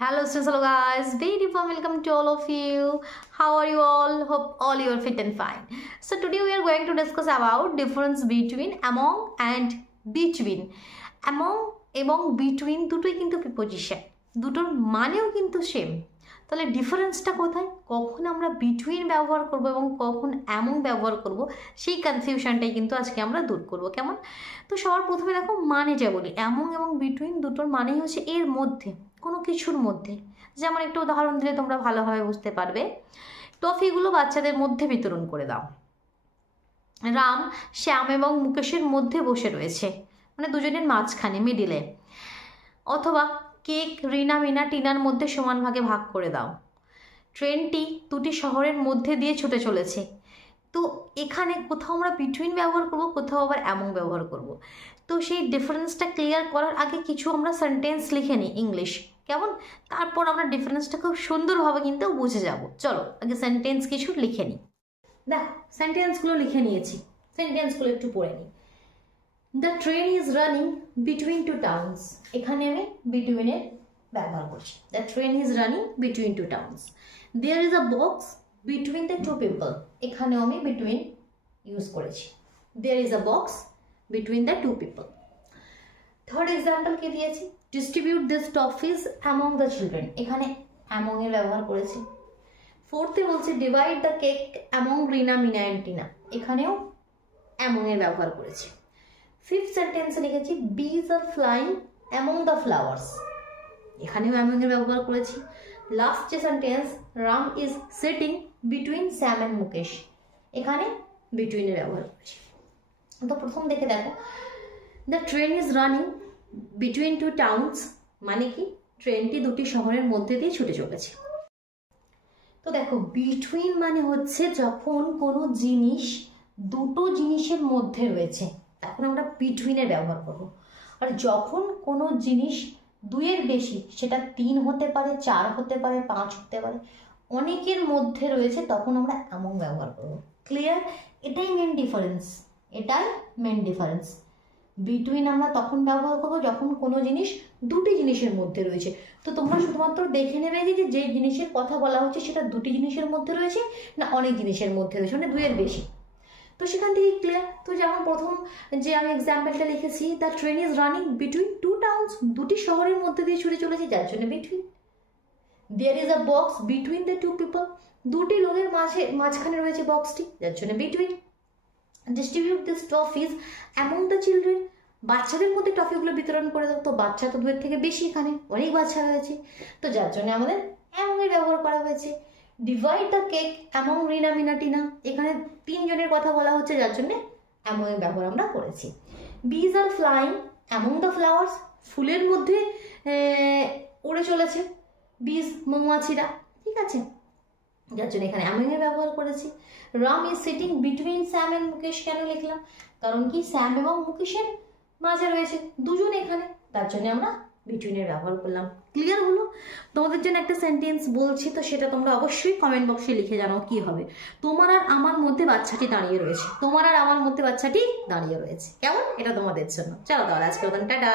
Hello students, hello guys, very warm welcome to all of you. How are you all? Hope all you are fit and fine. So today we are going to discuss about difference between among and between. Among এবং between দুটোই কিন্তু preposition, দুটোর মানেও কিন্তু same. তাহলে ডিফারেন্সটা কোথায়? কখন আমরা বিটুইন ব্যবহার করব এবং কখন এমন ব্যবহার করব, সেই কনফিউশনটাই কিন্তু আজকে আমরা দূর করব। কেমন? তো সবার প্রথমে দেখো মানেটা বলি। এমন এবং বিটুইন দুটোর মানেই হচ্ছে এর মধ্যে, কোনো কিছুর মধ্যে। যেমন একটা উদাহরণ দিলে তোমরা ভালোভাবে বুঝতে পারবে। টফিগুলো বাচ্চাদের মধ্যে বিতরণ করে দাও। রাম শ্যাম এবং মুকেশের মধ্যে বসে রয়েছে, মানে দুজনের মাঝখানে, মিডিলে। অথবা কেক রিনা মিনা টিনার মধ্যে সমান ভাগে ভাগ করে দাও। ট্রেনটি দুটি শহরের মধ্যে দিয়ে ছুটে চলেছে। তো এখানে কোথাও আমরা বিটুইন ব্যবহার করব, কোথাও আবার এমন ব্যবহার করব। তো সেই ডিফারেন্সটা ক্লিয়ার করার আগে কিছু আমরা সেন্টেন্স লিখে নিই ইংলিশ, কেমন? তারপর আমরা ডিফারেন্সটা খুব সুন্দরভাবে কিন্তু বুঝে যাব। চলো আগে সেন্টেন্স কিছু লিখে নিই। দেখো সেন্টেন্সগুলো লিখে নিয়েছি, সেন্টেন্সগুলো একটু পড়ে নিই। The train is running between two towns. এখানে আমি বিটুইনের ব্যবহার করছি। The train is running between two towns. There is a box between the two people. এখানেও আমি বিটুইন ইউজ করেছি। There is a box between the two people. Third example কি দিয়েছি? Distribute this toffees among the children. এখানে among এর ব্যবহার করেছি। ফোর্থে বলছে divide the cake among Rina Mina and Tina. এখানেও অ্যামং এর ব্যবহার করেছি। ফিফথ সেন্টেন্সে লিখেছি bees are flying among the flowers. এখানেও অ্যামং এর ব্যবহার করেছি। লাস্ট যে sentence Ram is sitting between Sam and Mukesh. এখানে বিটুইনের ব্যবহার করেছি। তো প্রথম দেখে দেখো, the train is running between two towns মানে কি? ট্রেনটি দুটি শহরের মধ্যে দিয়ে ছুটে চলেছে। তো দেখো বিটুইন মানে হচ্ছে যখন কোনো জিনিস দুটো জিনিসের মধ্যে রয়েছে, তখন আমরা বিটুইনের ব্যবহার করব। আর যখন কোনো জিনিস দুইয়ের বেশি, সেটা 3 হতে পারে, 4 হতে পারে, 5 হতে পারে, অনেকের মধ্যে রয়েছে, তখন আমরা এমন ব্যবহার করব। ক্লিয়ার? এটাই মেন ডিফারেন্স, এটাই মেন ডিফারেন্স। বিটুইন আমরা তখন ব্যবহার করব যখন কোনো জিনিস দুটি জিনিসের মধ্যে রয়েছে। তো তোমরা শুধুমাত্র দেখে নেবে যে জিনিসের কথা বলা হচ্ছে সেটা দুটি জিনিসের মধ্যে রয়েছে না অনেক জিনিসের মধ্যে রয়েছে, মানে দুইয়ের বেশি। তো সেখান থেকে ক্লিয়ার। তো যেমন প্রথম যে আমি এক্সাম্পলটা লিখেছি, the train is running between two towns, দুটি শহরের মধ্যে দিয়ে ছুটে চলেছে, যার জন্য between. There is a box between the two people. দুটি লোকের মাঝখানে রয়েছে বক্সটি, যার জন্য between. Distribute this toffees among the children. বাচ্চাদের মধ্যে টফিগুলো বিতরণ করে দাও। তো বাচ্চা তো 2 থেকে বেশি, এখানে অনেক বাচ্চা রয়েছে, তো যার জন্য আমাদের অ্যামং এর ব্যবহার করা হয়েছে। Divide the cake among Rina Mina Tina. এখানে 3 জনের কথা বলা হচ্ছে, যার জন্য অ্যামং এর ব্যবহার আমরা করেছি। বিজ are flying among the flowers. ফুলের মধ্যে উড়ে চলেছে বিজ, মৌমাছিরা, ঠিক আছে, যার জন্য এখানে অ্যামং এর ব্যবহার করেছি। Ram is sitting between Sam and Mukesh. কেন লিখলাম? কারণ কি স্যাম এবং মুকেশের মাঝে রয়েছে দুজন এখানে, তার জন্য আমরা বিটুইনের ব্যবহার করলাম। ক্লিয়ার হলো? তোমাদের জন্য একটা সেন্টেন্স বলছি, তো সেটা তোমরা অবশ্যই কমেন্ট বক্সে লিখে জানাও কি হবে। তোমার আর আমার মধ্যে বাচ্চাটি দাঁড়িয়ে রয়েছে। তোমার আর আমার মধ্যে বাচ্চাটি দাঁড়িয়ে রয়েছে, কেমন? এটা তোমাদের জন্য। চলো তাহলে আজকের মতন টাটা।